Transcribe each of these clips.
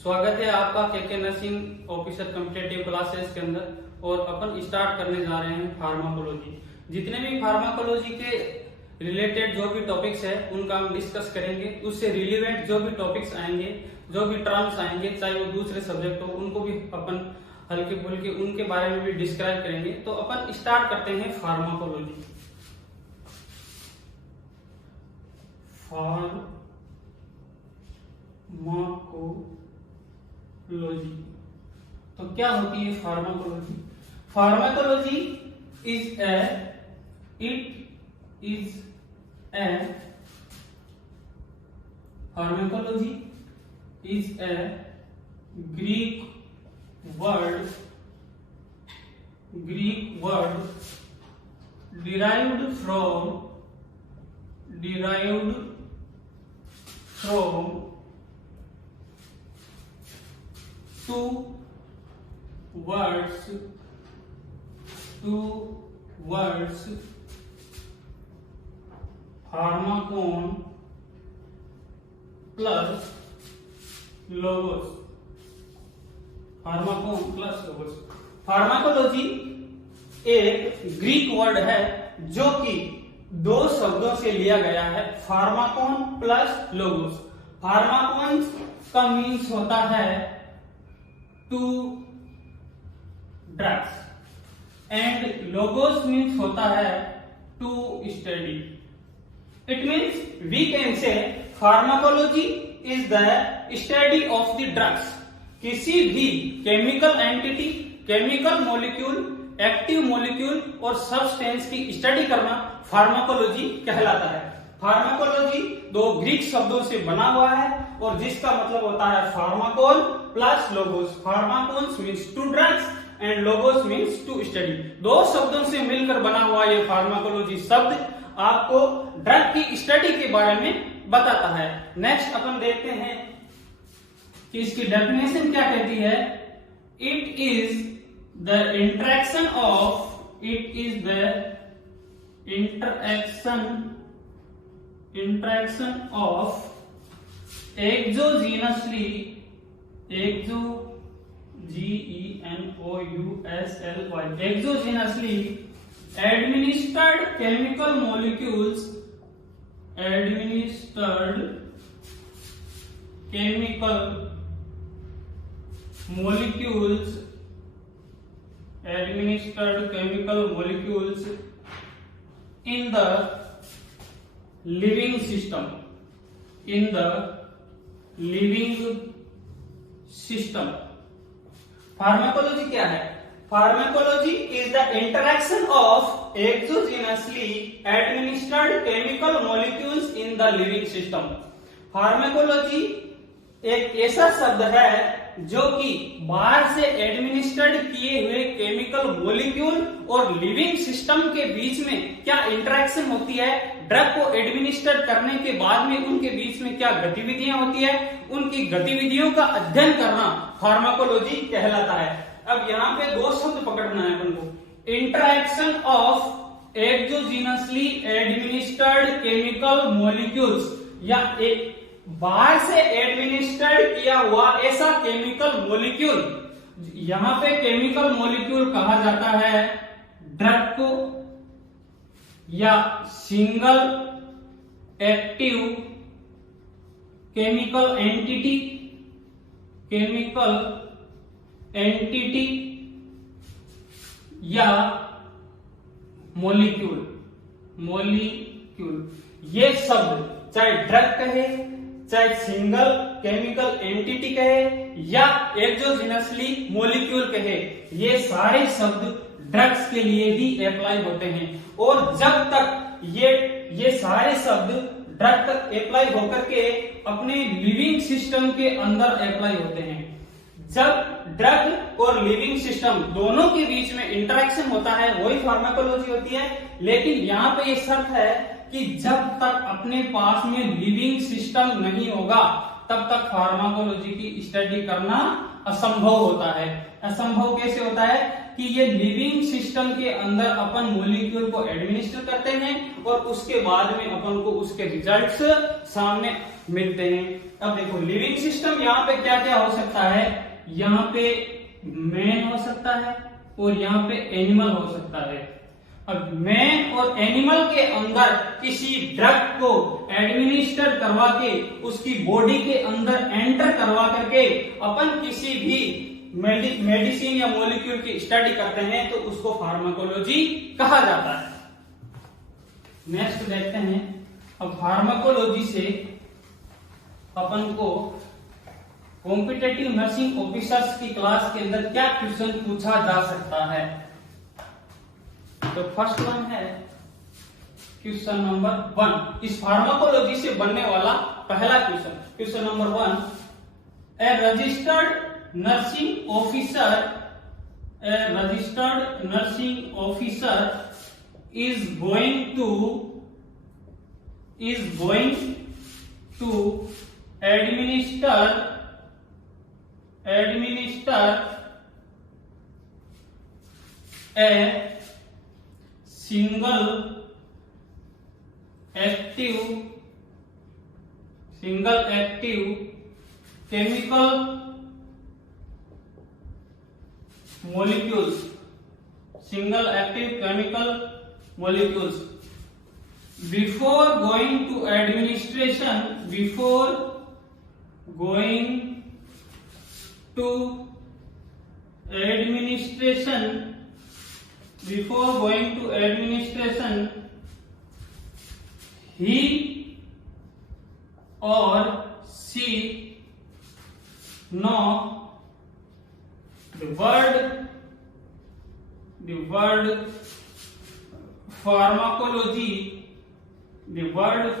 स्वागत है आपका के नर्सिंग ऑफिसर कॉम्पिटिटिव क्लासेस के अंदर। और अपन स्टार्ट करने जा रहे हैं फार्माकोलॉजी। जितने भी फार्माकोलॉजी के रिलेटेड जो भी टॉपिक्स है उनका हम डिस्कस करेंगे। उससे रिलेवेंट जो भी टॉपिक्स आएंगे, जो भी टर्म्स आएंगे, चाहे वो दूसरे सब्जेक्ट हो, उनको भी अपन हल्के फुल्के उनके बारे में भी डिस्क्राइब करेंगे। तो अपन स्टार्ट करते हैं फार्माकोलॉजी। फार्माकोलॉजी तो क्या होती है pharmacology? Pharmacology is a Greek word derived from two words pharmakon plus logos। Pharmacology एक ग्रीक वर्ड है जो कि दो शब्दों से लिया गया है, फार्माकोन प्लस लोगोस। फार्माकोन का मीन्स होता है to drugs and logos means होता है to study. It means we can say pharmacology is the study of the drugs. किसी भी chemical entity, chemical molecule, active molecule और सब्सटेंस की स्टडी करना फार्माकोलॉजी कहलाता है। फार्माकोलॉजी दो ग्रीक शब्दों से बना हुआ है और जिसका मतलब होता है pharmakon plus logos. Pharmakon means to drugs and logos means to study. दो शब्दों से मिलकर बना हुआ ये फार्माकोलॉजी शब्द आपको ड्रग की स्टडी के बारे में बताता है। नेक्स्ट अपन देखते हैं कि इसकी डेफिनेशन क्या कहती है। It is the interaction of exogenously administered chemical molecules in the living system। Pharmacology क्या है? Pharmacology is the interaction of एक्सोजेनसली administered chemical molecules in the living system. Pharmacology एक ऐसा शब्द है जो कि बाहर से एडमिनिस्टर्ड किए हुए केमिकल मॉलिक्यूल और लिविंग सिस्टम के बीच में क्या इंटरेक्शन होती है, ड्रग को एडमिनिस्टर करने के बाद में उनके बीच में क्या गतिविधियां होती है, उनकी गतिविधियों का अध्ययन करना फार्माकोलॉजी कहलाता है। अब यहाँ पे दो शब्द पकड़ना है अपन को। Interaction of एक्सोजेनसली administered chemical molecules, या एक बाहर से एडमिनिस्टर्ड किया हुआ ऐसा केमिकल मॉलिक्यूल। यहां पे केमिकल मॉलिक्यूल कहा जाता है ड्रग को, या सिंगल एक्टिव केमिकल एंटिटी या मॉलिक्यूल। ये शब्द चाहे ड्रग कहे, चाहे सिंगल केमिकल एंटिटी कहे या एक्सोजेनसली मॉलिक्यूल कहे, ये सारे शब्द ड्रग्स के लिए ही अप्लाई होते हैं। और जब तक ये सारे शब्द ड्रग तक अप्लाई होकर के अपने लिविंग सिस्टम के अंदर अप्लाई होते हैं। जब ड्रग और लिविंग सिस्टम दोनों के बीच में इंटरेक्शन होता है वही फार्माकोलॉजी होती है। लेकिन यहाँ पे ये शर्त है कि जब तक अपने पास में लिविंग सिस्टम नहीं होगा तब तक फार्माकोलॉजी की स्टडी करना असंभव होता है। असंभव कैसे होता है? कि ये लिविंग सिस्टम के अंदर अपन मॉलिक्यूल को एडमिनिस्टर करते हैं और उसके बाद में अपन को उसके रिजल्ट्स सामने मिलते हैं। अब देखो लिविंग सिस्टम यहाँ पे क्या क्या हो सकता है, यहाँ पे मैन हो सकता है और यहाँ पे एनिमल हो सकता है। अब मैन और एनिमल के अंदर किसी ड्रग को एडमिनिस्टर करवा के उसकी बॉडी के अंदर एंटर करवा करके अपन किसी भी मेडिसिन या मॉलिक्यूल की स्टडी करते हैं तो उसको फार्माकोलॉजी कहा जाता है। नेक्स्ट देखते हैं, अब फार्माकोलॉजी से अपन को कॉम्पिटिटिव नर्सिंग ऑफिसर्स की क्लास के अंदर क्या क्वेश्चन पूछा जा सकता है। तो फर्स्ट वन है क्वेश्चन नंबर 1, इस फार्माकोलॉजी से बनने वाला पहला question. Question number 1, A registered nursing officer is going to administer a single active chemical molecules, single active chemical molecules. Before going to administration, he or she know the word pharmacology derived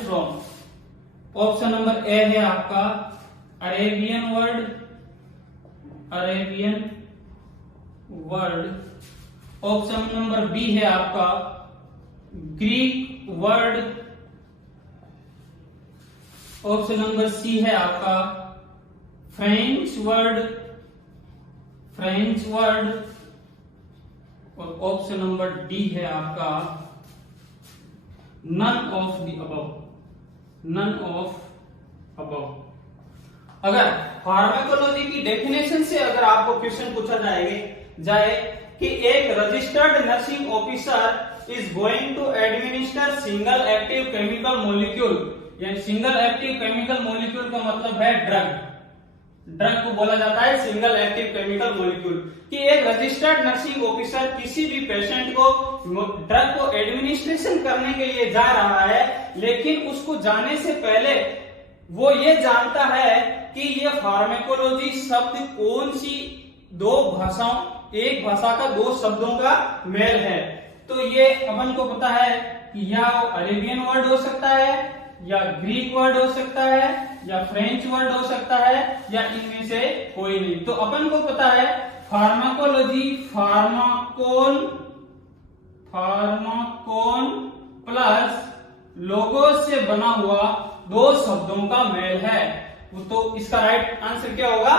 from option number A है आपका Arabian word, option number B है आपका Greek word, option number C है आपका French word और option number D है आपका none of above. अगर फार्माकोलॉजी की डेफिनेशन से अगर आपको क्वेश्चन पूछा जाए कि एक registered nursing officer is going to administer single active chemical molecule, यानी सिंगल एक्टिव केमिकल मॉलिक्यूल का मतलब है ड्रग को बोला जाता है सिंगल एक्टिव केमिकल मॉलिक्यूल, कि एक रजिस्टर्ड नर्सिंग ऑफिसर किसी भी पेशेंट को ड्रग को एडमिनिस्ट्रेशन करने के लिए जा रहा है, लेकिन उसको जाने से पहले वो ये जानता है कि ये फार्माकोलॉजी शब्द कौन सी एक भाषा का दो शब्दों का मेल है। तो ये अपन को पता है कि या अरेबियन वर्ड हो सकता है, या ग्रीक वर्ड हो सकता है, या फ्रेंच वर्ड हो सकता है, या इनमें से कोई नहीं। तो अपन को पता है फार्माकोलॉजी फार्माकोन प्लस लोगोस से बना हुआ दो शब्दों का मेल है, तो इसका राइट आंसर क्या होगा,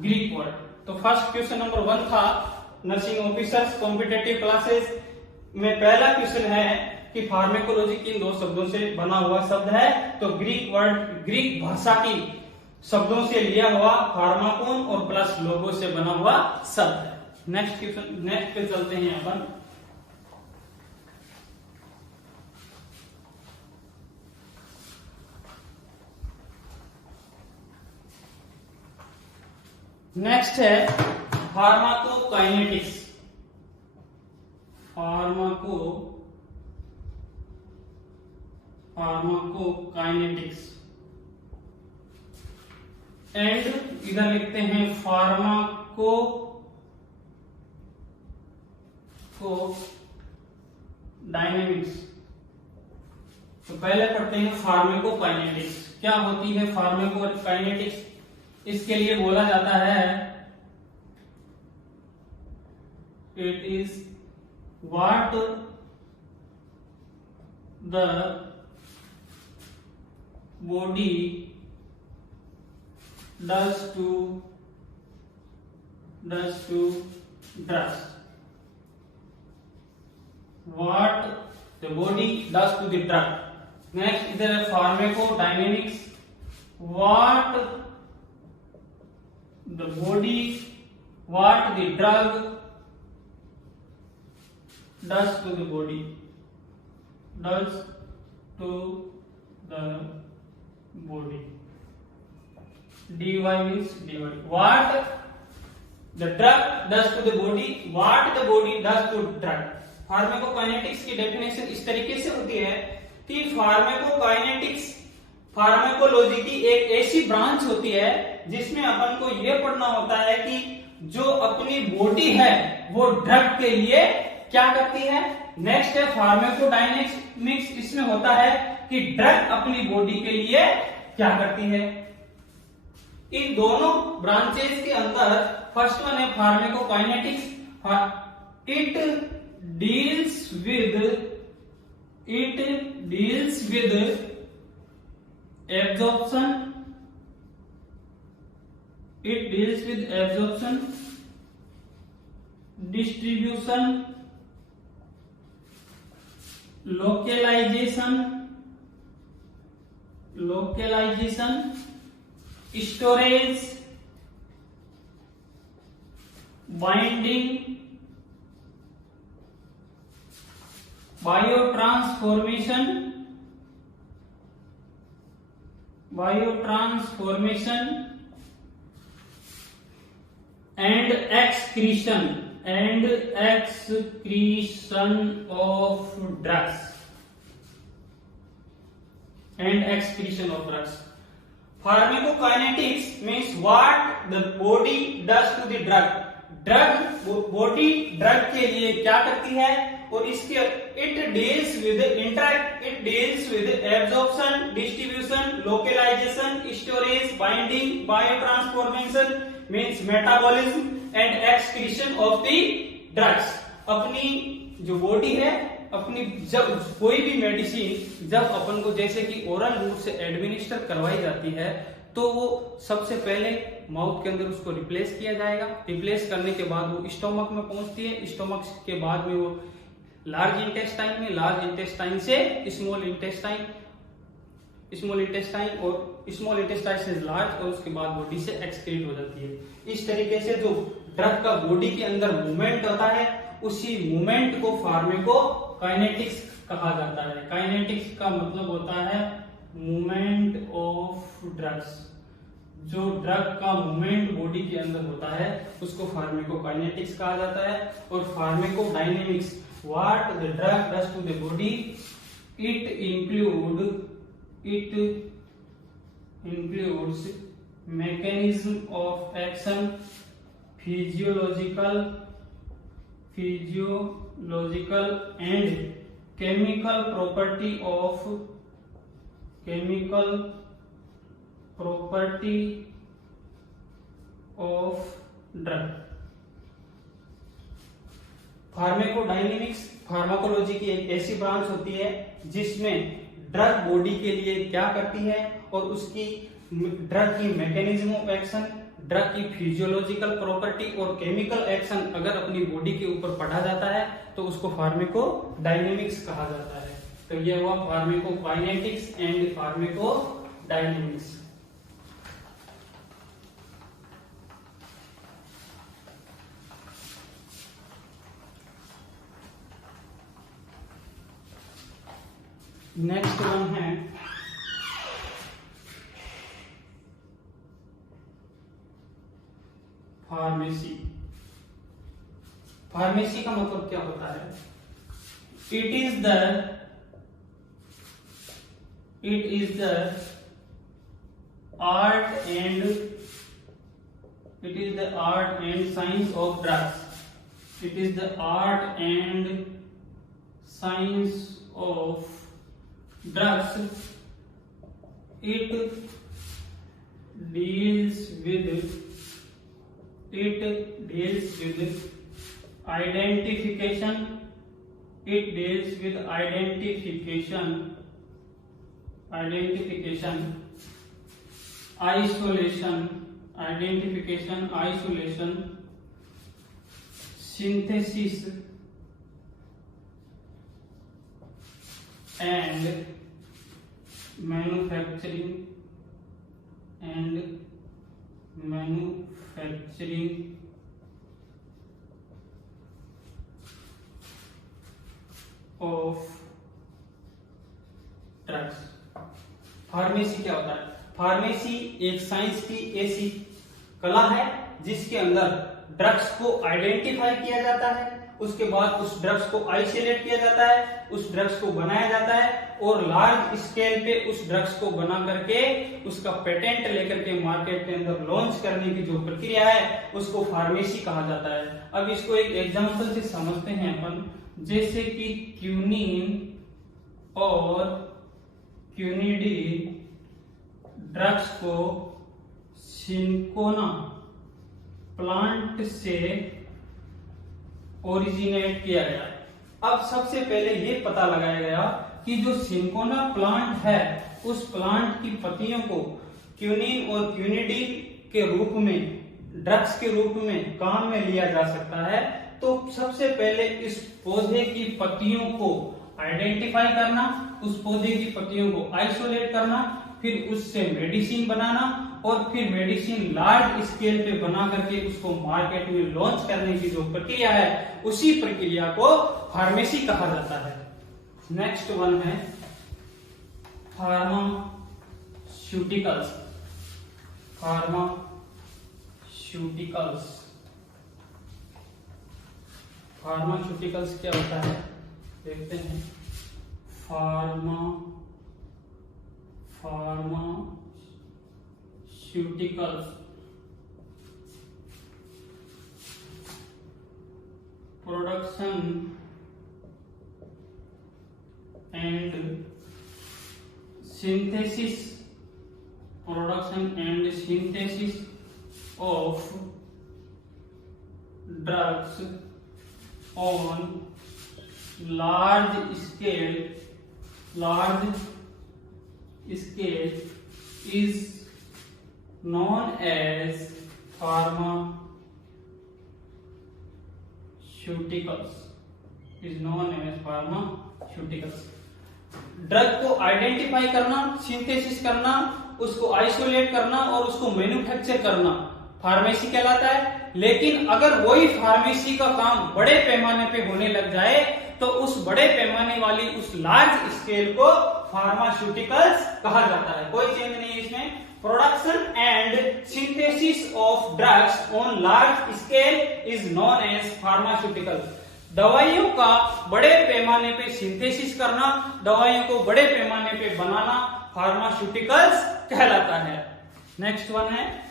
ग्रीक वर्ड। तो फर्स्ट क्वेश्चन नंबर 1 था नर्सिंग ऑफिसर्स कॉम्पिटिटिव क्लासेस में पहला क्वेश्चन है कि फार्माकोलॉजी किन दो शब्दों से बना हुआ शब्द है, तो ग्रीक भाषा की शब्दों से लिया हुआ फार्माकोन और प्लस लोगो से बना हुआ शब्द है। नेक्स्ट पे चलते हैं अपन। नेक्स्ट है फार्माकोकाइनेटिक्स। फार्माकोकाइनेटिक्स एंड इधर लिखते हैं फार्माको डायनेमिक्स। तो पहले पढ़ते हैं फार्माकोकाइनेटिक्स। क्या होती है फार्माकोकाइनेटिक्स? इसके लिए बोला जाता है it is what the body does to drugs. What the body does to the drug. Next is the pharmacodynamics. What the drug does to the body. Does to the body. dy means dy. What the drug does to the body. What the body does to drug. Pharmacokinetics की definition इस तरीके से होती है कि pharmacokinetics pharmacology की एक ऐसी ब्रांच होती है जिसमें अपन को यह पढ़ना होता है कि जो अपनी बॉडी है वो ड्रग के लिए क्या करती है। नेक्स्ट है फार्माकोडायनेमिक्स, इसमें होता है कि ड्रग अपनी बॉडी के लिए क्या करती है। इन दोनों ब्रांचेस के अंदर फर्स्ट वन है pharmacokinetics. It deals with absorption. It deals with absorption, distribution, localization, storage, binding, biotransformation and excretion of drugs. Pharmacokinetics means what the body does to the drug. Body drug के लिए क्या करती है और इसके it deals with absorption, distribution, localisation, storage, binding, biotransformation means metabolism and excretion of the drugs. अपनी जो body है अपनी जब कोई भी मेडिसिन जब अपन को जैसे कि ओरल रूट से एडमिनिस्टर करवाई जाती है तो वो सबसे पहले माउथ के अंदर उसको रिप्लेस किया जाएगा। रिप्लेस करने के बाद वो स्टोमक में पहुंचती है। स्टोमक के बाद में वो लार्ज इंटेस्टाइन में, लार्ज इंटेस्टाइन से स्मॉल इंटेस्टाइन और स्मॉल इंटेस्टाइन से लार्ज और उसके बाद बॉडी से एक्सक्रीट हो जाती है। इस तरीके से जो ड्रग का बॉडी के अंदर मूवमेंट होता है उसी मूवमेंट को फार्माकोकाइनेटिक्स कहा जाता है। काइनेटिक्स का मतलब होता है मूवमेंट ऑफ ड्रग्स। जो ड्रग का मूवमेंट बॉडी के अंदर होता है उसको फार्माकोकाइनेटिक्स कहा जाता है। और pharmacodynamics what the drug does to the body, it includes mechanism of action, physiological and chemical property of drug. Pharmacodynamics pharmacology की एक ऐसी ब्रांच होती है जिसमें ड्रग बॉडी के लिए क्या करती है और उसकी ड्रग की मैकेनिज्म ऑफ एक्शन, ड्रग की फिजियोलॉजिकल प्रॉपर्टी और केमिकल एक्शन अगर अपनी बॉडी के ऊपर पढ़ा जाता है तो उसको फार्माकोडायनेमिक्स कहा जाता है। तो यह हुआ pharmacokinetics and pharmacodynamics. Next one है फार्मेसी। फार्मेसी का मतलब क्या होता है? It is the art and science of drugs. It is the art and science of drugs. It deals with identification. It deals with identification identification, isolation, synthesis and manufacturing of drugs. Pharmacy क्या होता है? Pharmacy एक science की ऐसी कला है जिसके अंदर ड्रग्स को आइडेंटिफाई किया जाता है, उसके बाद उस ड्रग्स को आइसोलेट किया जाता है, उस ड्रग्स को बनाया जाता है और लार्ज स्केल पे उस ड्रग्स को बना करके उसका पेटेंट लेकर के मार्केट के अंदर लॉन्च करने की जो प्रक्रिया है उसको फार्मेसी कहा जाता है। अब इसको एक एग्जांपल से समझते हैं अपन, जैसे कि क्यूनिन और क्यूनिडीन ड्रग्स को सिंकोना प्लांट से ओरिजिनेट किया गया। अब सबसे पहले ये पता लगाया गया कि जो सिंकोना प्लांट है उस प्लांट की पत्तियों को क्यूनिन और क्यूनिडीन के रूप में, ड्रग्स के रूप में काम में लिया जा सकता है। तो सबसे पहले इस पौधे की पत्तियों को आइडेंटिफाई करना, उस पौधे की पत्तियों को आइसोलेट करना, फिर उससे मेडिसिन बनाना और फिर मेडिसिन लार्ज स्केल पे बना करके उसको मार्केट में लॉन्च करने की जो प्रक्रिया है उसी प्रक्रिया को फार्मेसी कहा जाता है। नेक्स्ट वन है फार्मास्यूटिकल्स। फार्मास्यूटिकल्स क्या होता है देखते हैं। Pharmaceuticals production and synthesis of drugs on large scale is known as pharmaceuticals. Drug को आइडेंटिफाई करना, सिंथेसिस करना, उसको आइसोलेट करना और उसको मैन्युफैक्चर करना फार्मेसी कहलाता है। लेकिन अगर वही फार्मेसी का काम बड़े पैमाने पे होने लग जाए तो उस बड़े पैमाने वाली उस लार्ज स्केल को फार्मास्यूटिकल्स कहा जाता है। कोई चेंज नहीं है इसमें। Production and synthesis of drugs on large scale is known as pharmaceuticals. दवाइयों का बड़े पैमाने पे सिंथेसिस करना, दवाइयों को बड़े पैमाने पे बनाना फार्मास्यूटिकल्स कहलाता है। नेक्स्ट वन है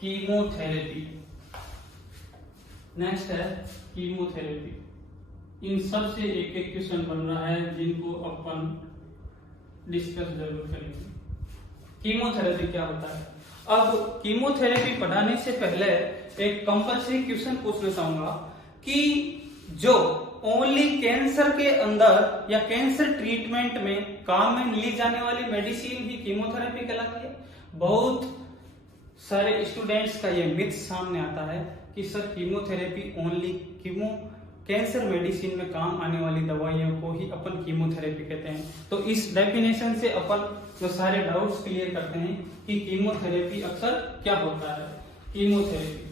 कीमोथेरेपी। नेक्स्ट है कीमोथेरेपी। इन सब से एक एक क्वेश्चन बन रहा है जिनको अपन डिस्कस जरूर करेंगे। कीमोथेरेपी क्या होता है? अब कीमोथेरेपी पढ़ाने से पहले एक कंपल्सरी क्वेश्चन पूछना चाहूंगा कि जो ओनली कैंसर के अंदर या कैंसर ट्रीटमेंट में काम में ली जाने वाली मेडिसिन भी कीमोथेरेपी कहलाती है। बहुत सारे स्टूडेंट्स का ये मिथ सामने आता है कि sir chemotherapy only cancer medicine में काम आने वाली दवाइयों को ही अपन कीमोथेरेपी कहते हैं। तो इस डेफिनेशन से अपन जो सारे डाउट्स क्लियर करते हैं कि कीमोथेरेपी अक्सर क्या होता है। Chemotherapy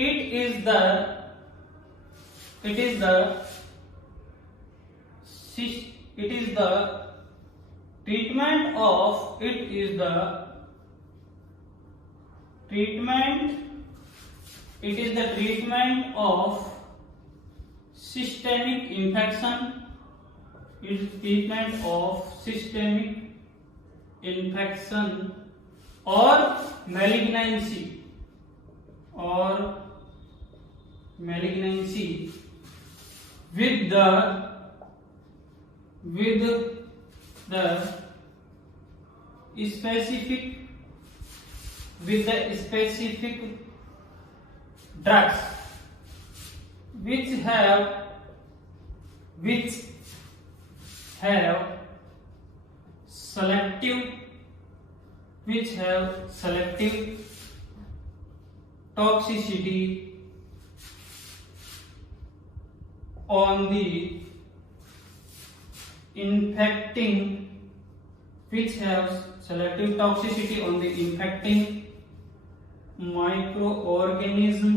it is the treatment of systemic infection. It is treatment of systemic infection or malignancy with the specific drugs which have selective toxicity on the infecting microorganism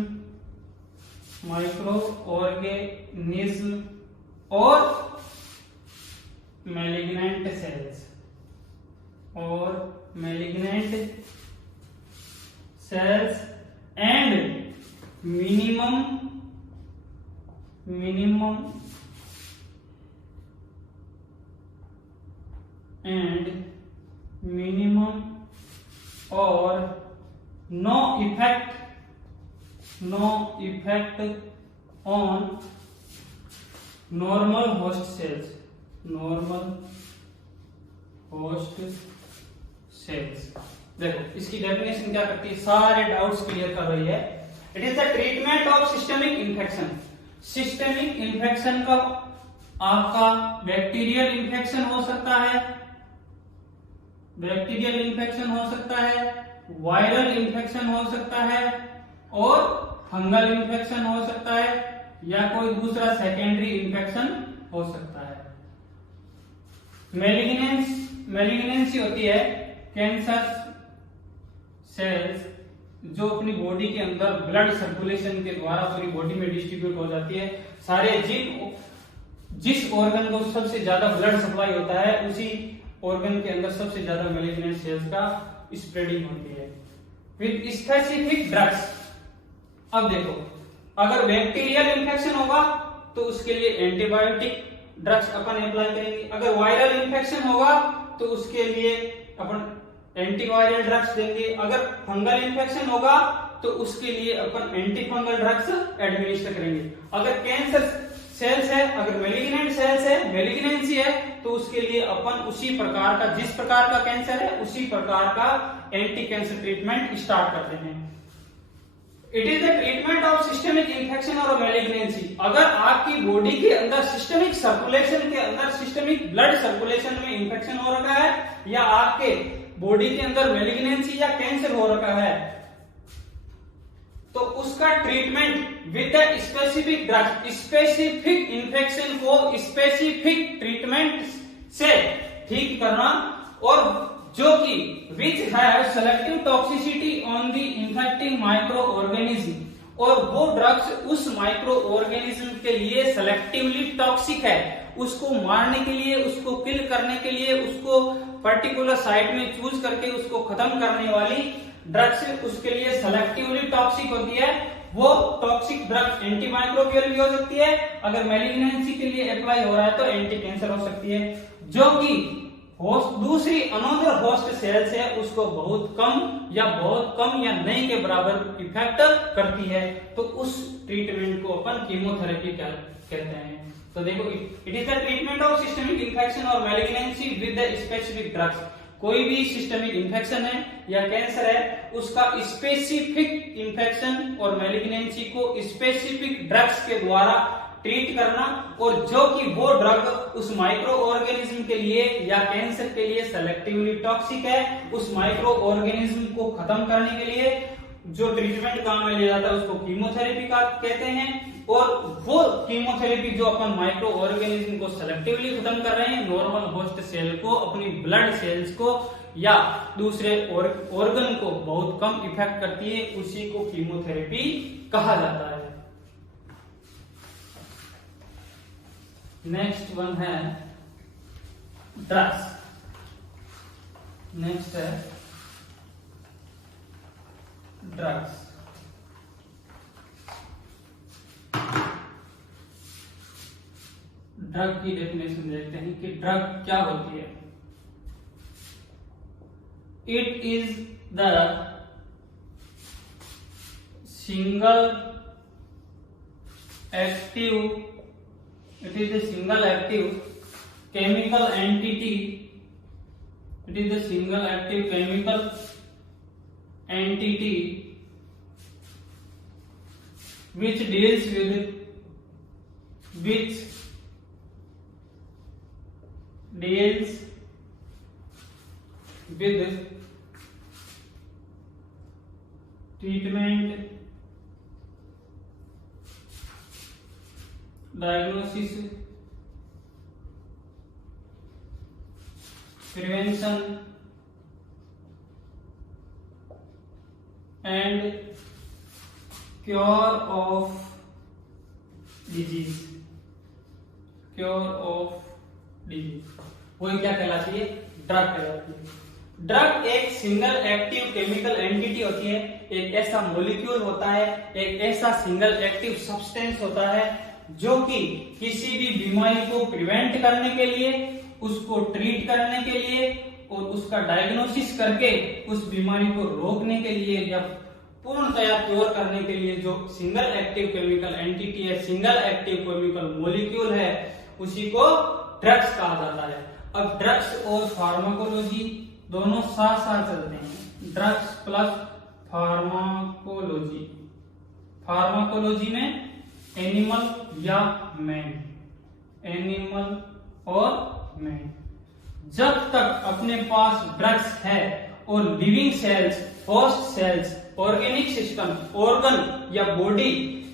or malignant cells and minimum or no effect on normal host cells. देखो इसकी definition क्या करती है, सारे doubts clear कर रही है। It is the treatment of systemic infection. Systemic infection का आपका बैक्टीरियल इन्फेक्शन हो सकता है, वायरल इन्फेक्शन हो सकता है और फंगल इन्फेक्शन हो सकता है या कोई दूसरा सेकेंडरी इन्फेक्शन हो सकता है। मैलिग्नेंसी होती है कैंसर सेल्स जो अपनी बॉडी के अंदर ब्लड सर्कुलेशन के द्वारा पूरी बॉडी में डिस्ट्रीब्यूट हो जाती है। सारे जिस ऑर्गन को सबसे ज्यादा ब्लड सप्लाई होता है उसी ऑर्गन के अंदर सबसे ज्यादा मैलिग्नेंट सेल्स का स्प्रेडिंग होती है विद स्पेसिफिक ड्रग्स। अब देखो अगर बैक्टीरियल इन्फेक्शन होगा तो उसके लिए एंटीबायोटिक ड्रग्स अपन अप्लाई करेंगे, अगर वायरल इन्फेक्शन होगा तो उसके लिए अपन एंटीवायरल ड्रग्स देंगे, अगर फंगल इन्फेक्शन होगा तो उसके लिए अपन एंटी फंगल ड्रग्स एडमिनिस्टर करेंगे। अगर कैंसर सेल्स है, अगर मैलिग्नेंट सेल्स है, मैलिग्नेंसी है तो उसके लिए अपन उसी प्रकार का, जिस प्रकार का कैंसर है उसी प्रकार का एंटी कैंसर ट्रीटमेंट स्टार्ट करते हैं। It is the treatment of systemic infection और मैलिग्नेंसी। अगर आपकी बॉडी के अंदर सिस्टमिक सर्कुलेशन के अंदर सिस्टमिक ब्लड सर्कुलेशन में इंफेक्शन हो रखा है या आपके बॉडी के अंदर मैलिग्नेंसी या कैंसर हो रखा है तो उसका treatment with specific drug, specific infection को स्पेसिफिक ट्रीटमेंट से ठीक करना और जो कि which have selective toxicity on the infecting micro organism, और वो ड्रग्स उस माइक्रो ऑर्गेनिज्म के लिए सेलेक्टिवली टॉक्सिक है, उसको मारने के लिए, उसको किल करने के लिए, उसको पर्टिकुलर साइट में चूज करके उसको खत्म करने वाली ड्रग्स उसके लिए सेलेक्टिवली टॉक्सिक होती है। वो टॉक्सिक ड्रग एंटी माइक्रोबियल भी हो सकती है, अगर मैलिग्नेंसी के लिए अप्लाई हो रहा है तो एंटी कैंसर हो सकती है, जो कि दूसरी अनदर होस्ट सेल्स है उसको बहुत कम या नहीं के बराबर इफेक्ट करती है, तो उस ट्रीटमेंट को अपन कीमोथेरेपी कहते हैं। तो देखो it is the treatment of systemic infection और malignancy with the specific drugs. कोई भी सिस्टमिक इन्फेक्शन है या कैंसर है उसका स्पेसिफिक इन्फेक्शन और मैलिग्नेंसी को स्पेसिफिक ड्रग्स के द्वारा ट्रीट करना, और जो कि वो ड्रग उस माइक्रो ऑर्गेनिज्म के लिए या कैंसर के लिए सेलेक्टिवली टॉक्सिक है, उस माइक्रो ऑर्गेनिज्म को खत्म करने के लिए जो ट्रीटमेंट काम में लिया जाता है उसको कीमोथेरेपी का कहते हैं। और वो कीमोथेरेपी जो अपन माइक्रो ऑर्गेनिज्म को सेलेक्टिवली खत्म कर रहे हैं, नॉर्मल होस्ट सेल को, अपनी ब्लड सेल्स को या दूसरे ऑर्गन को बहुत कम इफेक्ट करती है, उसी को कीमोथेरेपी कहा जाता है। नेक्स्ट वन है ड्रग्स। नेक्स्ट है ड्रग्स। ड्रग की डेफिनेशन देखते हैं कि ड्रग क्या होती है। It is the single active chemical entity. It is a single active chemical entity which deals with which deals with treatment, diagnosis, prevention and cure of disease, वो क्या कहलाती है? ड्रग कहलाती है। ड्रग एक सिंगल एक्टिव केमिकल एंटिटी होती है, एक ऐसा मॉलिक्यूल होता है, एक ऐसा सिंगल एक्टिव सब्सटेंस होता है जो कि किसी भी बीमारी को प्रिवेंट करने के लिए, उसको ट्रीट करने के लिए और उसका डायग्नोसिस करके उस बीमारी को रोकने के लिए या पूर्णतया क्योर करने के लिए जो सिंगल एक्टिव केमिकल एंटिटी है, सिंगल एक्टिव केमिकल मॉलिक्यूल है, उसी को ड्रग्स कहा जाता है। अब ड्रग्स और फार्माकोलॉजी दोनों साथ साथ चलते हैं। Drugs plus pharmacology. फार्माकोलॉजी में एनिमल या मैन, एनिमल और मैन। जब तक अपने पास ड्रग्स है और living cells, host cells, organic system, organ या बॉडी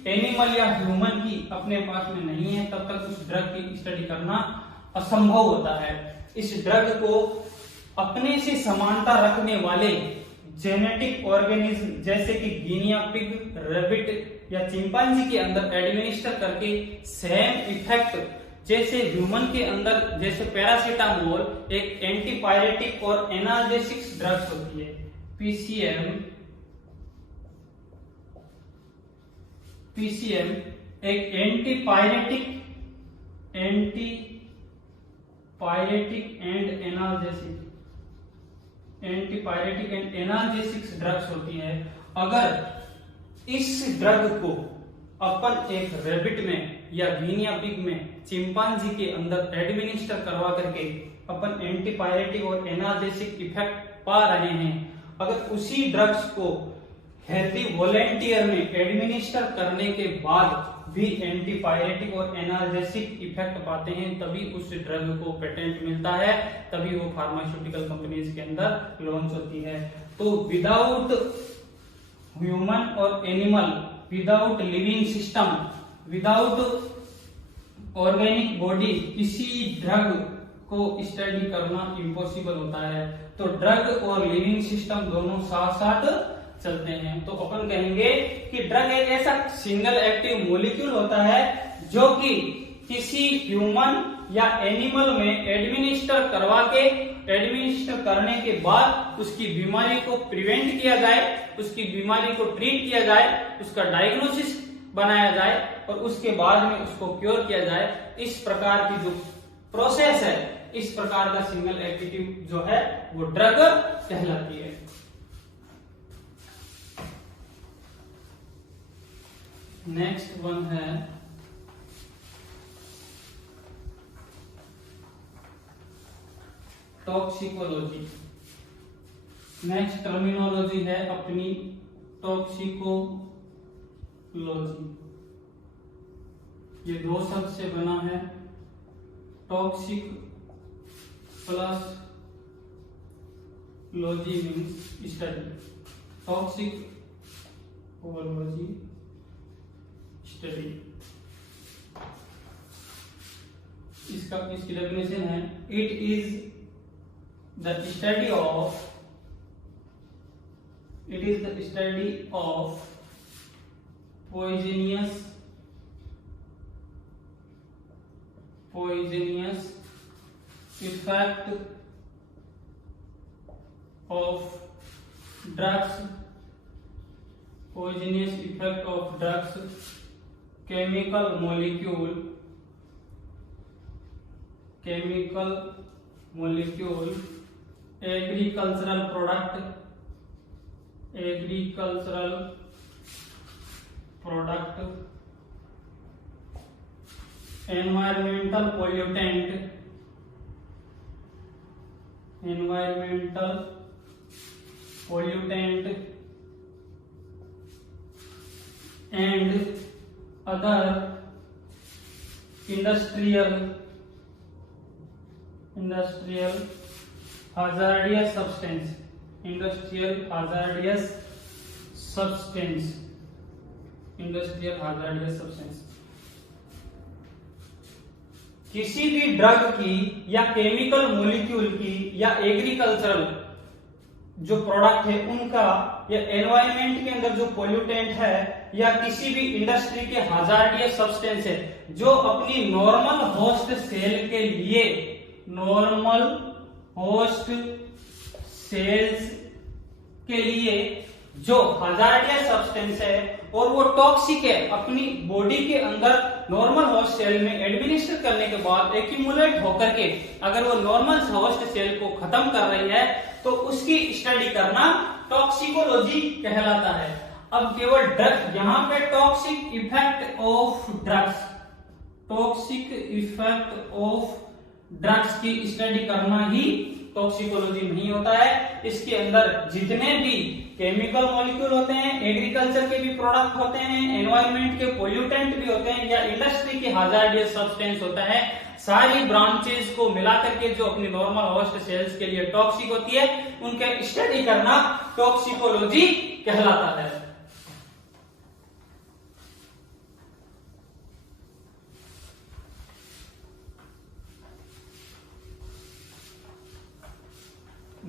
एनिमल या ह्यूमन की अपने पास में नहीं है, तब तक उस ड्रग की स्टडी करना असंभव होता है। इस ड्रग को अपने से समानता रखने वाले जेनेटिक ऑर्गेनिज्म जैसे कि गिनिया पिग, रैबिट या चिंपांजी के अंदर एडमिनिस्टर करके सेम इफेक्ट जैसे ह्यूमन के अंदर, जैसे पैरासीटामोल एक एंटीपायरेटिक और एनाल्जेसिक ड्रग्स होती है, पीसीएम एक एंटीपायरेटिक एंड एनाल्जेसिक ड्रग्स होती है। अगर इस ड्रग को अपन एक रैबिट में या गिनिया पिग में, चिंपांजी के अंदर एडमिनिस्टर करवा करके अपन एंटीपायरेटिक और एनाल्जेसिक इफेक्ट पा रहे हैं, अगर उसी ड्रग्स को हेल्दी वॉलेंटियर में एडमिनिस्टर करने के बाद भी एंटीपायरेटिक और एनाल्जेसिक इफेक्ट पाते हैं, तभी उस ड्रग को पेटेंट मिलता है, तभी वो फार्मास्यूटिकल कंपनीज के अंदर लॉन्च होती है। तो विदाउट ह्यूमन और animal, without leaving system, without organic body, किसी ड्रग को स्टडी करना इम्पॉसिबल होता है। तो ड्रग और लिविंग सिस्टम दोनों साथ साथ चलते हैं। तो अपन कहेंगे कि ड्रग एक ऐसा सिंगल एक्टिव मॉलिक्यूल होता है जो कि किसी ह्यूमन या एनिमल में एडमिनिस्टर करने के बाद उसकी बीमारी को प्रिवेंट किया जाए, उसकी बीमारी को ट्रीट किया जाए, उसका डायग्नोसिस बनाया जाए और उसके बाद में उसको क्योर किया जाए। इस प्रकार की जो प्रोसेस है, इस प्रकार का सिंगल एक्टिव जो है वो ड्रग कहलाती है। नेक्स्ट वन है टॉक्सिकोलॉजी। नेक्स्ट टर्मिनोलॉजी है अपनी टॉक्सिकोलॉजी। ये दो शब्द से बना है, toxic plus logy means study, toxicology study. इसकी डेफिनेशन है, it is the study of poisonous effect of drugs, chemical molecule, agricultural product, environmental pollutant, and other industrial hazardous substance, industrial hazardous substance, industrial hazardous substance। किसी भी drug की या chemical molecule की या agricultural जो product है उनका या एनवायरनमेंट के अंदर जो पोल्यूटेंट है या किसी भी इंडस्ट्री के हाजार्डियस सब्सटेंस है जो अपनी नॉर्मल होस्ट सेल के लिए, नॉर्मल होस्ट सेल्स के लिए जो हाजार्डियस सब्सटेंस है और वो टॉक्सिक है, अपनी बॉडी के अंदर नॉर्मल होस्ट सेल में एडमिनिस्टर करने के बाद एक्यूमुलेट होकर के अगर वो नॉर्मल होस्ट सेल को खत्म कर रही है तो उसकी स्टडी करना टॉक्सिकोलॉजी कहलाता है। अब केवल ड्रग, यहाँ पे toxic effect of drugs, toxic effect of drugs की स्टडी करना ही टॉक्सिकोलॉजी नहीं होता है। इसके अंदर जितने भी केमिकल मॉलिक्यूल होते हैं, एग्रीकल्चर के भी प्रोडक्ट होते हैं, एनवायरनमेंट के पोल्यूटेंट भी होते हैं या इंडस्ट्री के हाजार्डियस सब्सटेंस होता है, सारी ब्रांचेस को मिलाकर के जो अपनी नॉर्मल होस्ट सेल्स के लिए टॉक्सिक होती है उनके स्टडी करना टॉक्सिकोलॉजी कहलाता है।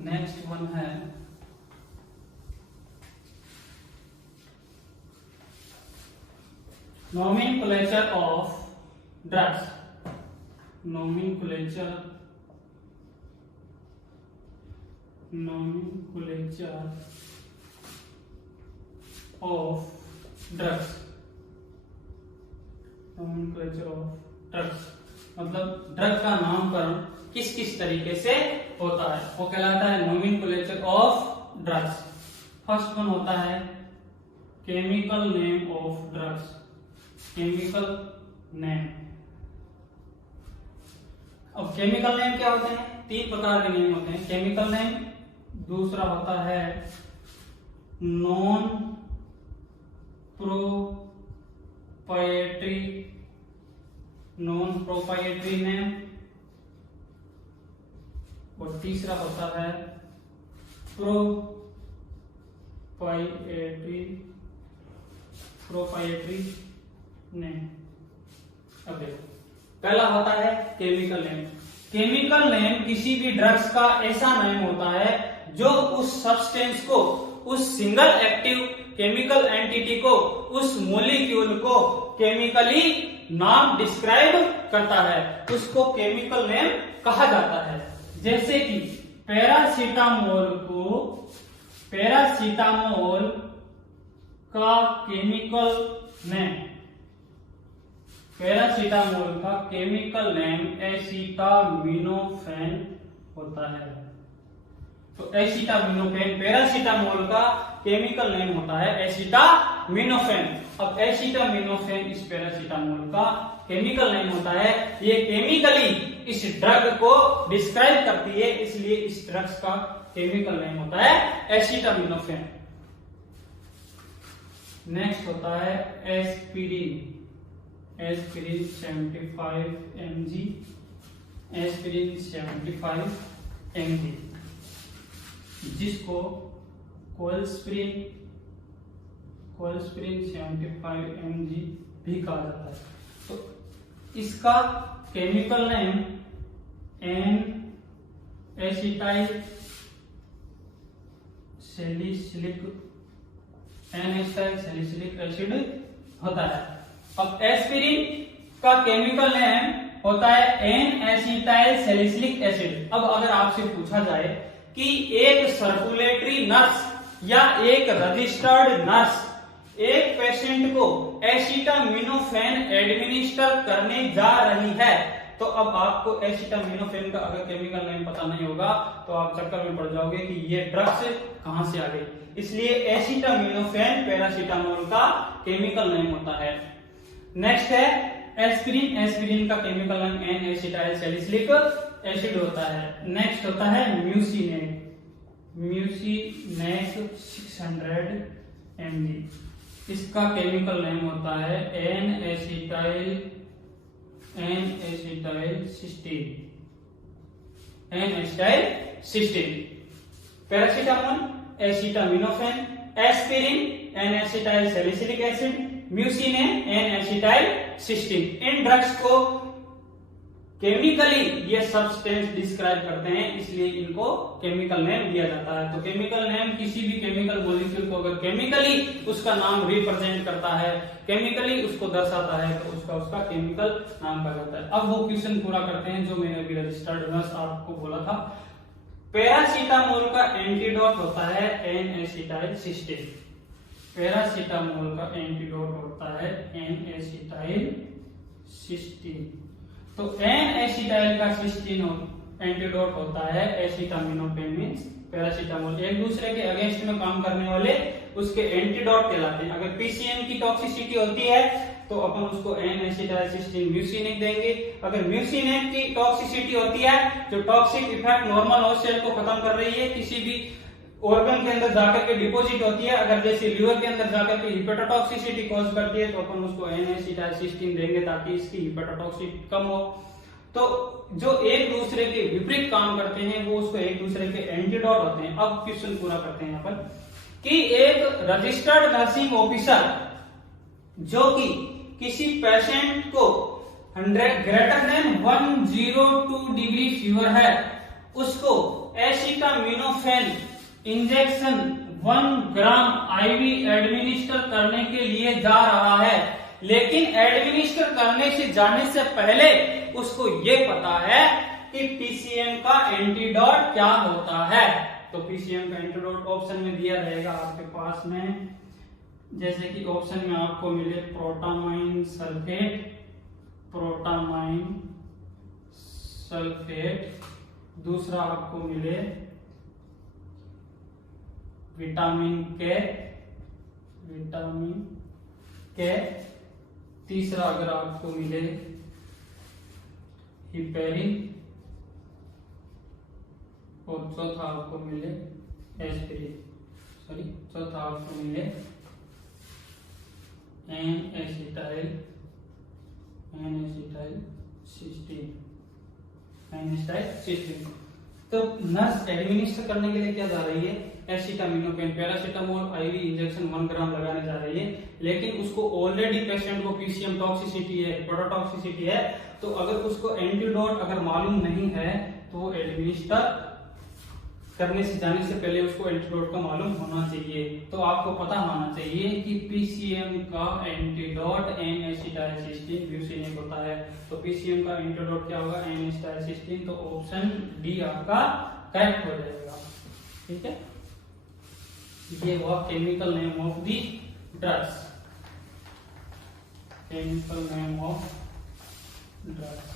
नेक्स्ट वन है nomenclature of drugs, nomenclature of drugs, nomenclature of drugs मतलब ड्रग का नामकरण किस किस तरीके से होता है वो कहलाता है nomenclature of drugs। First one होता है chemical name of drugs, chemical name. अब केमिकल नेम क्या होते हैं? तीन प्रकार के नेम होते हैं केमिकल नेम। दूसरा होता है नॉन प्रोप्राइटरी नेम और तीसरा होता है प्रोप्राइटरी नेम। अब देखो, पहला होता है केमिकल नेम। केमिकल नेम किसी भी ड्रग्स का ऐसा नेम होता है जो उस सब्सटेंस को, उस सिंगल एक्टिव केमिकल एंटिटी को, उस मॉलिक्यूल को केमिकली नाम डिस्क्राइब करता है, उसको केमिकल नेम कहा जाता है। जैसे कि पैरासीटामोल को, पैरासीटामोल का केमिकल नेम, पैरासीटामोल का केमिकल नेम एसिटामिनोफेन होता है। तो एसिटामिनोफेन पैरासीटामोल का केमिकल नेम होता है एसिटामिनोफेन। अब एसिटामिनोफेन इस पैरासीटामोल का केमिकल नेम होता है। ये केमिकली इस ड्रग को डिस्क्राइब करती है, इसलिए इस ड्रग्स का केमिकल नेम होता है एसिटामिनोफेन। नेक्स्ट होता है aspirin, aspirin 75 mg, aspirin 75 mg, जिसको कोल्स्प्रिन 75 mg भी कहा जाता है। तो इसका chemical name N acetyl salicylic acid होता है। अब एस्पिरिन का केमिकल नेम होता है एन एसिटाइल सैलिसिलिक एसिड। अब अगर आपसे पूछा जाए कि एक सर्कुलेटरी नर्स या एक रजिस्टर्ड नर्स एक पेशेंट को एसिटामिनोफेन एडमिनिस्टर करने जा रही है, तो अब आपको एसिटामिनोफेन का अगर केमिकल नेम पता नहीं होगा तो आप चक्कर में पड़ जाओगे कि ये ड्रग्स कहां से आ गई। इसलिए एसिटामिनोफेन पैरासीटामोल का केमिकल नेम होता है। नेक्स्ट है एस्पिरिन, एस्पिरिन का chemical name N acetyl salicylic acid होता है। नेक्स्ट होता है म्यूसिनेट, म्यूसिनेट 600 mg, इसका केमिकल नेम होता है N acetyl N-acetylcysteine, paracetamol acetaminophen, aspirin N-acetyl salicylic acid, mucin है N-acetylcysteine। इन ड्रग्स को केमिकली ये सब्सटेंस डिस्क्राइब करते हैं, इसलिए इनको केमिकल नेम दिया जाता है। तो केमिकल नेम किसी भी केमिकल मॉलिक्यूल को अगर केमिकली उसका नाम रिप्रेजेंट करता है, केमिकली उसको दर्शाता है, तो उसका केमिकल नाम कहा जाता है। अब वो क्वेश्चन पूरा करते हैं जो मैंने अभी रजिस्टर्ड नर्स आपको बोला था। पैरासीटामोल का एंटीडोट होता है N-acetylcysteine। पैरासीटामोल का एंटीडोट होता है N-acetylcysteine। तो N-acetyl का सिस्टीन एंटीडोट होता है एसिटामिनोफेन। पैरासीटामोल एक दूसरे के अगेंस्ट में काम करने वाले उसके एंटीडोट कहलाते हैं। अगर पीसीएम की टॉक्सिसिटी होती है तो अपन उसको N-acetylcysteine म्यूसिनेक देंगे। अगर म्यूसिनेक की टॉक्सिसिटी होती है, जो toxic effect normal host cell को खत्म कर रही है, किसी भी ऑर्गन के अंदर जाकर के डिपॉजिट होती है, अगर जैसे लिवर के अंदर जाकर के हिपेटोटॉक्सिसिटी कॉज करती है, तो अपन उसको N-acetylcysteine देंगे ताकि इसकी हिपेटोटॉक्सिसिटी कम हो। तो जो एक दूसरे के विपरीत काम करते हैं वो उसको एक दूसरे के एंटीडोट होते हैं। अब क्वेश्चन पूरा करते हैं यहाँ पर कि एक रजिस्टर्ड नर्सिंग ऑफिसर जो कि किसी पेशेंट को 102 डिग्री फीवर है, उसको एसिटामिनोफेन इंजेक्शन 1 ग्राम आईवी एडमिनिस्टर करने के लिए जा रहा है, लेकिन एडमिनिस्टर करने से जाने से पहले उसको ये पता है कि पीसीएम का एंटीडोट क्या होता है। तो पीसीएम का एंटीडोट ऑप्शन में दिया रहेगा आपके पास में, जैसे कि ऑप्शन में आपको मिले प्रोटामाइन सल्फेट, दूसरा आपको मिले विटामिन के, तीसरा अगर आपको मिले हिपेरिन, और चौथा आपको मिले चौथा आपको मिले N-acetylcysteine। तो नर्स एडमिनिस्टर करने के लिए क्या जा रही है? एसिटामिनोफेन पैरासीटामोल आईवी इंजेक्शन 1 ग्राम लगाने जा रही है, लेकिन उसको ऑलरेडी पेशेंट को पीसीएम टॉक्सिसिटी है, हिपेटोटॉक्सिसिटी है। तो अगर उसको एंटीडोट अगर मालूम नहीं है तो एडमिनिस्टर करने से जाने से पहले उसको एंटीडोट का मालूम होना चाहिए। तो आपको पता होना चाहिए कि पीसीएम का एंटीडोट N-acetylcysteine म्यूसिनेक होता है। तो पीसीएम का एंटीडोट क्या होगा? N-acetylcysteine। तो ऑप्शन डी आपका करेक्ट हो जाएगा। ठीक है, ये हुआ chemical name of the drugs. Chemical name of drugs.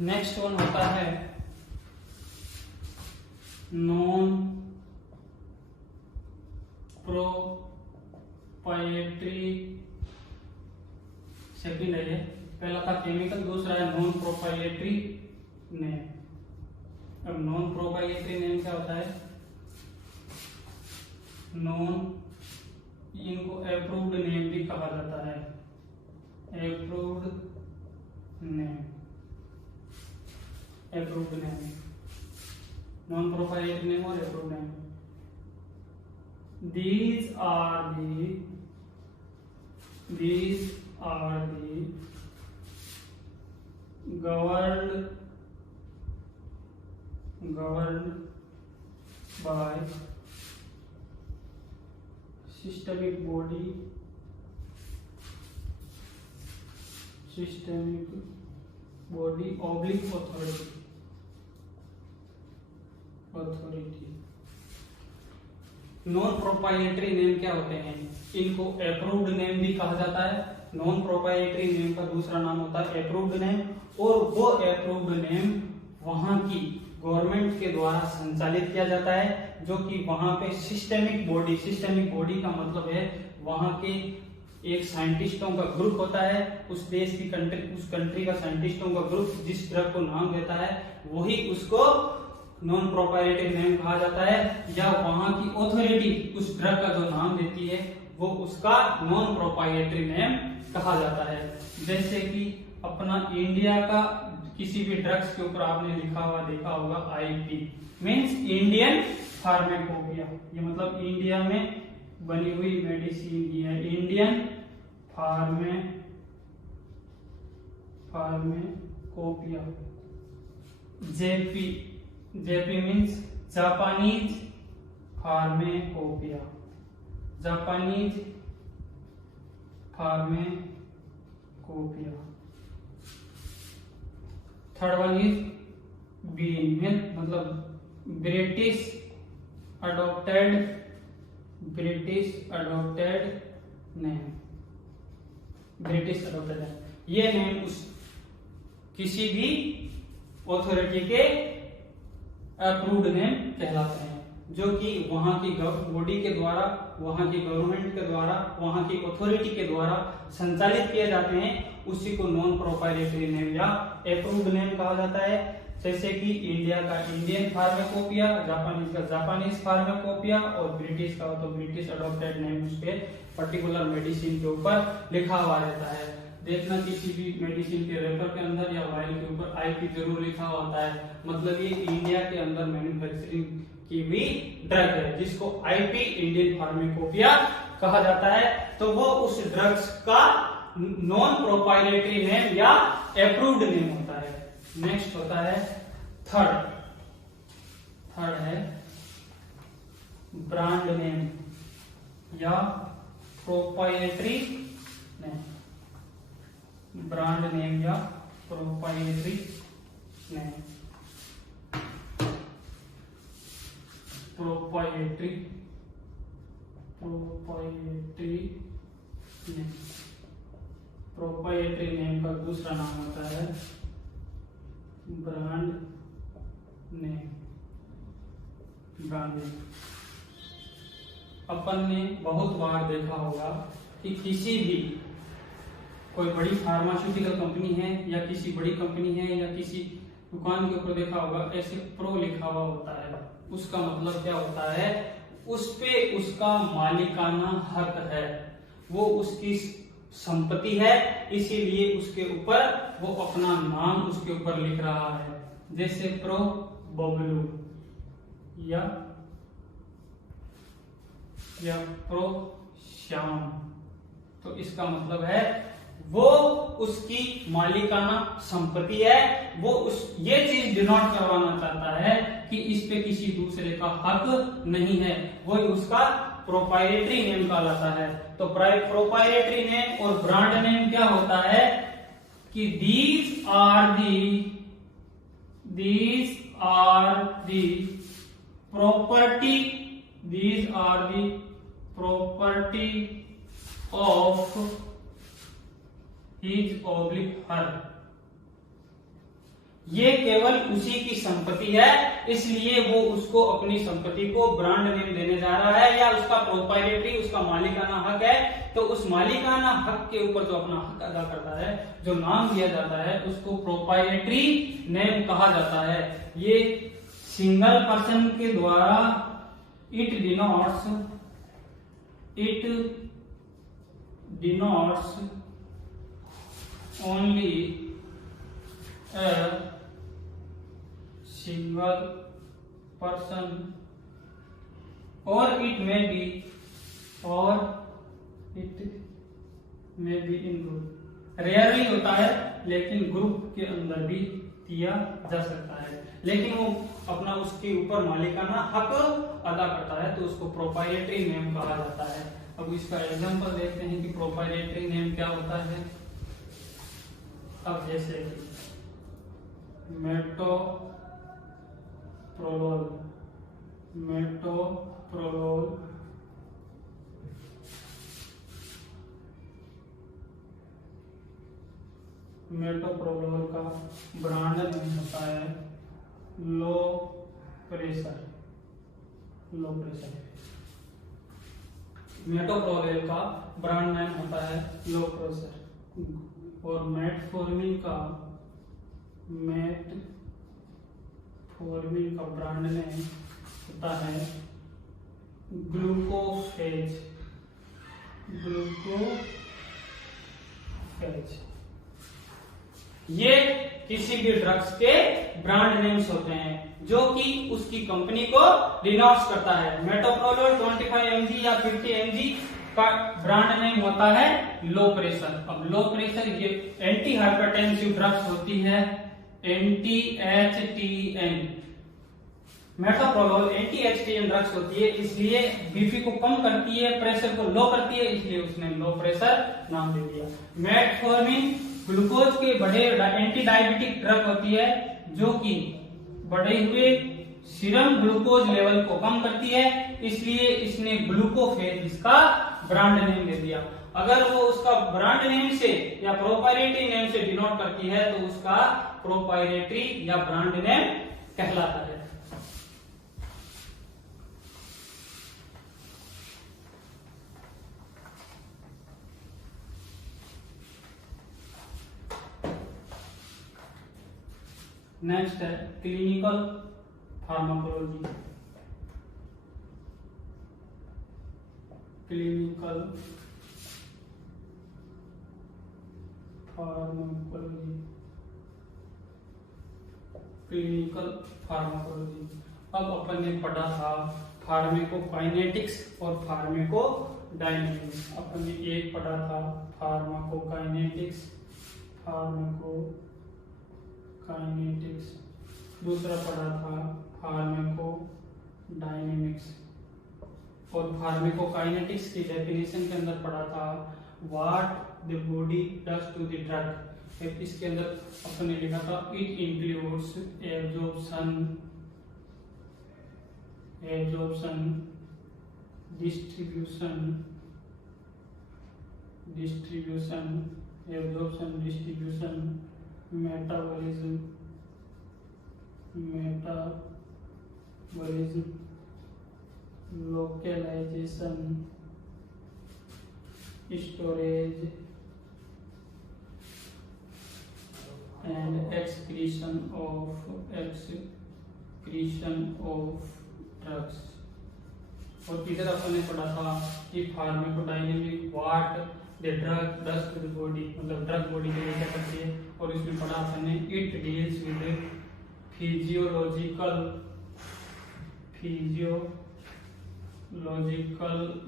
Next one होता है नॉन प्रोप्राइटरी। सेकंड है, पहला था केमिकल, दूसरा है नॉन प्रोप्राइटरी नेम। अब नॉन प्रोप्राइटरी नेम क्या होता है? नॉन, इनको अप्रूव्ड नेम भी कहा जाता है। Approved name, non proprietary name और approved name. These are the governed by systemic body oblique authority। Non proprietary name क्या होते हैं? इनको अप्रूव्ड नेम भी कहा जाता है। नॉन प्रोप्राइटरी नेम का दूसरा नाम होता है अप्रूव्ड नेम, और वो अप्रूव्ड नेम वहां की गवर्नमेंट के द्वारा संचालित किया जाता है, जो कि वहां पे सिस्टेमिक बॉडी का मतलब है वहां के एक साइंटिस्टों का ग्रुप होता है। उस देश की उस कंट्री का साइंटिस्टों का ग्रुप जिस ड्रग को नाम देता है वही उसको नॉन प्रोप्राइटरी नेम कहा जाता है, या वहां की ऑथोरिटी उस ड्रग का जो नाम देती है वो उसका नॉन प्रोप्राइटरी नेम कहा जाता है। जैसे कि अपना इंडिया का किसी भी ड्रग्स के ऊपर आपने लिखा हुआ देखा होगा IP मीन्स इंडियन फार्माकोपिया, ये मतलब इंडिया में बनी हुई मेडिसिन ही है, Indian pharmacopoeia. JP means Japanese pharmacopoeia, Japanese pharmacopoeia. Third one is been मतलब British adopted name, British adopted name. ये नेम उस किसी भी ऑथोरिटी के अप्रूव्ड नेम कहलाते हैं, जो कि वहां की बॉडी के द्वारा, वहां की गवर्नमेंट के द्वारा, वहां की अथॉरिटी के द्वारा संचालित किए जाते हैं। उसी को नॉन प्रोप्राइटरी नेम या अप्रूव्ड नेम कहा जाता है। जैसे कि इंडिया का इंडियन फार्माकोपिया, जापानीज का जापानीज फार्माकोपिया और ब्रिटिश का तो ब्रिटिश अडॉप्टेड नेम उसके पर्टिकुलर मेडिसिन के ऊपर लिखा हुआ रहता है। देखना किसी भी मेडिसिन के रेफर के अंदर या वायल के ऊपर IP जरूर लिखा होता है, मतलब ये इंडिया के अंदर मैन्युफैक्चरिंग की हुई ड्रग है, जिसको IP इंडियन फार्माकोपिया कहा जाता है। तो वो उस ड्रग्स का नॉन प्रोप्राइटरी नेम या अप्रूव्ड नेम होता है। नेक्स्ट होता है थर्ड है ब्रांड नेम या प्रोप्राइटरी नेम, ब्रांड नेम या proprietary name, proprietary name. Proprietary name का दूसरा नाम होता है ब्रांड नेम। अपन ने बहुत बार देखा होगा कि किसी भी कोई बड़ी फार्मास्यूटिकल कंपनी है या किसी बड़ी कंपनी है या किसी दुकान के ऊपर देखा होगा ऐसे प्रो लिखा हुआ होता है। उसका मतलब क्या होता है, उस पे उसका मालिकाना हक है, वो उसकी संपत्ति है, इसीलिए उसके ऊपर वो अपना नाम उसके ऊपर लिख रहा है। जैसे प्रो बबलू या प्रो श्याम, तो इसका मतलब है वो उसकी मालिकाना संपत्ति है, वो ये चीज डिनोट करवाना चाहता है कि इस पे किसी दूसरे का हक नहीं है, वो उसका प्रोप्राइटरी नेम कहलाता है। तो प्रोप्राइटरी नेम और ब्रांड नेम क्या होता है कि these are the property of his oblique her, ये केवल उसी की संपत्ति है, इसलिए वो उसको अपनी संपत्ति को ब्रांड नेम देने जा रहा है, या उसका प्रोप्राइटरी उसका मालिकाना हक है। तो उस मालिकाना हक के ऊपर जो अपना हक अदा करता है, जो नाम दिया जाता है, उसको प्रोप्राइटरी नेम कहा जाता है। ये सिंगल पर्सन के द्वारा it denotes only a single person or it may be in group। Rarely होता है लेकिन ग्रुप के अंदर भी किया जा सकता है, लेकिन वो अपना उसके ऊपर मालिकाना हक अदा करता है, तो उसको प्रोप्राइटरी नेम कहा जाता है। अब इसका एग्जांपल देखते हैं कि प्रोप्राइटरी नेम क्या होता है। अब जैसे मेटोप्रोलोल का ब्रांड नेम होता है लो प्रेशर। मेटोप्रोलोल का ब्रांड नेम होता है लो प्रेशर, और मेटफॉर्मिन का ब्रांड नेम होता है ग्लूकोफेज। ग्लूकोफेज। ये किसी भी ड्रग्स के ब्रांड नेम्स होते हैं जो कि उसकी कंपनी को डिनोट्स करता है। मेटोप्रोलोल 25 mg या 50 mg का ब्रांड नेम होता है लो प्रेशर। अब लो प्रेशर ये एंटी हाइपरटेंसिव ड्रग्स होती है, anti HTN। Metoprolol anti HTN drugs होती है, इसलिए बीपी को कम करती है, प्रेशर को लो करती है, इसलिए उसने लो प्रेशर नाम दे दिया। मेटफॉर्मिन ग्लूकोज के बढ़े एंटी डायबिटिक ड्रग होती है जो कि बढ़े हुए सीरम ग्लूकोज लेवल को कम करती है, इसलिए इसने ग्लूकोफेज इसका ब्रांड नेम दे दिया। अगर वो उसका ब्रांड नेम से या प्रोप्राइटरी नेम से डिनोट करती है तो उसका प्रोप्राइटरी या ब्रांड नेम कहलाता है। नेक्स्ट है clinical pharmacology. Clinical pharmacology, clinical pharmacology. अब अपन ने पढ़ा था फार्माकोकाइनेटिक्स और फार्माकोडायनेमिक्स। अपन ने एक पढ़ा था फार्माकोकाइनेटिक्स, फार्माकोकाइनेटिक्स, दूसरा पढ़ा था फार्माकोडायनेमिक्स। और फार्माकोकाइनेटिक्स की डेफिनेशन के अंदर पढ़ा था what the body does to the drug. इसके अंदर अपन ने लिखा था it includes absorption, distribution, metabolism, localisation, storage and excretion of drugs. और इधर अपन ने पढ़ा था कि pharmacodynamic what the drug does to the body, मतलब ड्रग बॉडी के लिए क्या करती है। और इसमें पढ़ा अपन ने it deals with physiological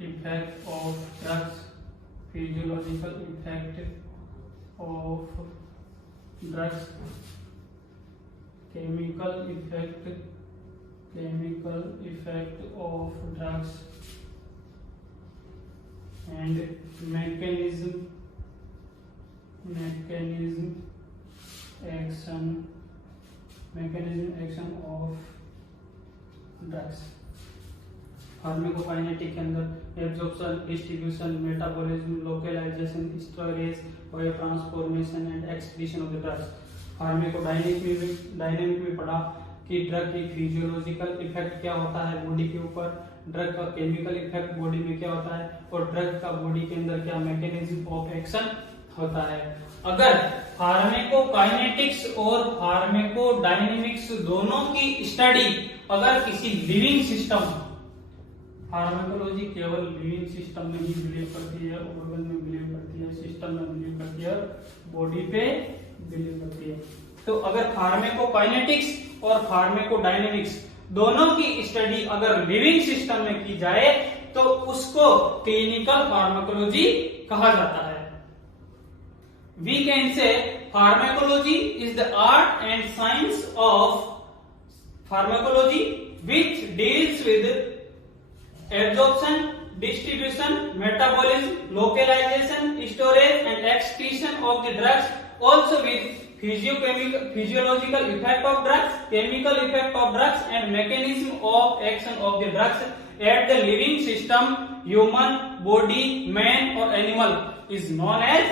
effect of drugs, physiological effect of drugs, chemical effect of drugs, and mechanism action of drugs। Pharmacokinetic के अंदर absorption, distribution, metabolism, localisation, storage, biotransformation and excretion of the drugs. Pharmacodynamic में पढ़ा कि drug की physiological effect क्या होता है body के ऊपर, ड्रग का केमिकल इफेक्ट बॉडी में क्या होता है, और ड्रग का बॉडी के अंदर क्या मैकेनिज्म ऑफ एक्शन होता है। अगर फार्माकोकाइनेटिक्स और फार्माकोडायनेमिक्स दोनों की स्टडी अगर किसी लिविंग सिस्टम, फार्माकोलॉजी केवल लिविंग सिस्टम में ही बिलीव करती है, ऑर्गन में बिलीव करती है, सिस्टम में बिलीव करती है, बॉडी पे बिलीव करती है। तो अगर फार्माकोकाइनेटिक्स और फार्माकोडायनेमिक्स दोनों की स्टडी अगर लिविंग सिस्टम में की जाए तो उसको क्लिनिकल फार्माकोलॉजी कहा जाता है। We can say pharmacology is the art and science of pharmacology which deals with absorption, distribution, metabolism, localization, storage and excretion of the drugs, also with physiological effect of drugs, chemical effect of drugs and mechanism of action of the drugs at the living system, human body, man or animal is known as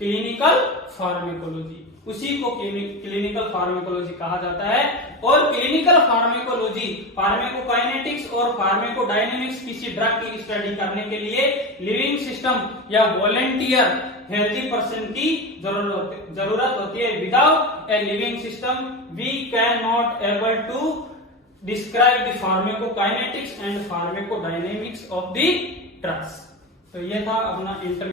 clinical pharmacology. उसी को clinical pharmacology कहा जाता है। और clinical pharmacology pharmacokinetics और pharmacodynamics किसी drug की study करने के लिए लिविंग सिस्टम या वॉलंटियर हेल्दी पर्सन की जरूरत होती है। Without a living system we can not able to describe the pharmacokinetics and pharmacodynamics of the drugs. तो ये था अपना इंटर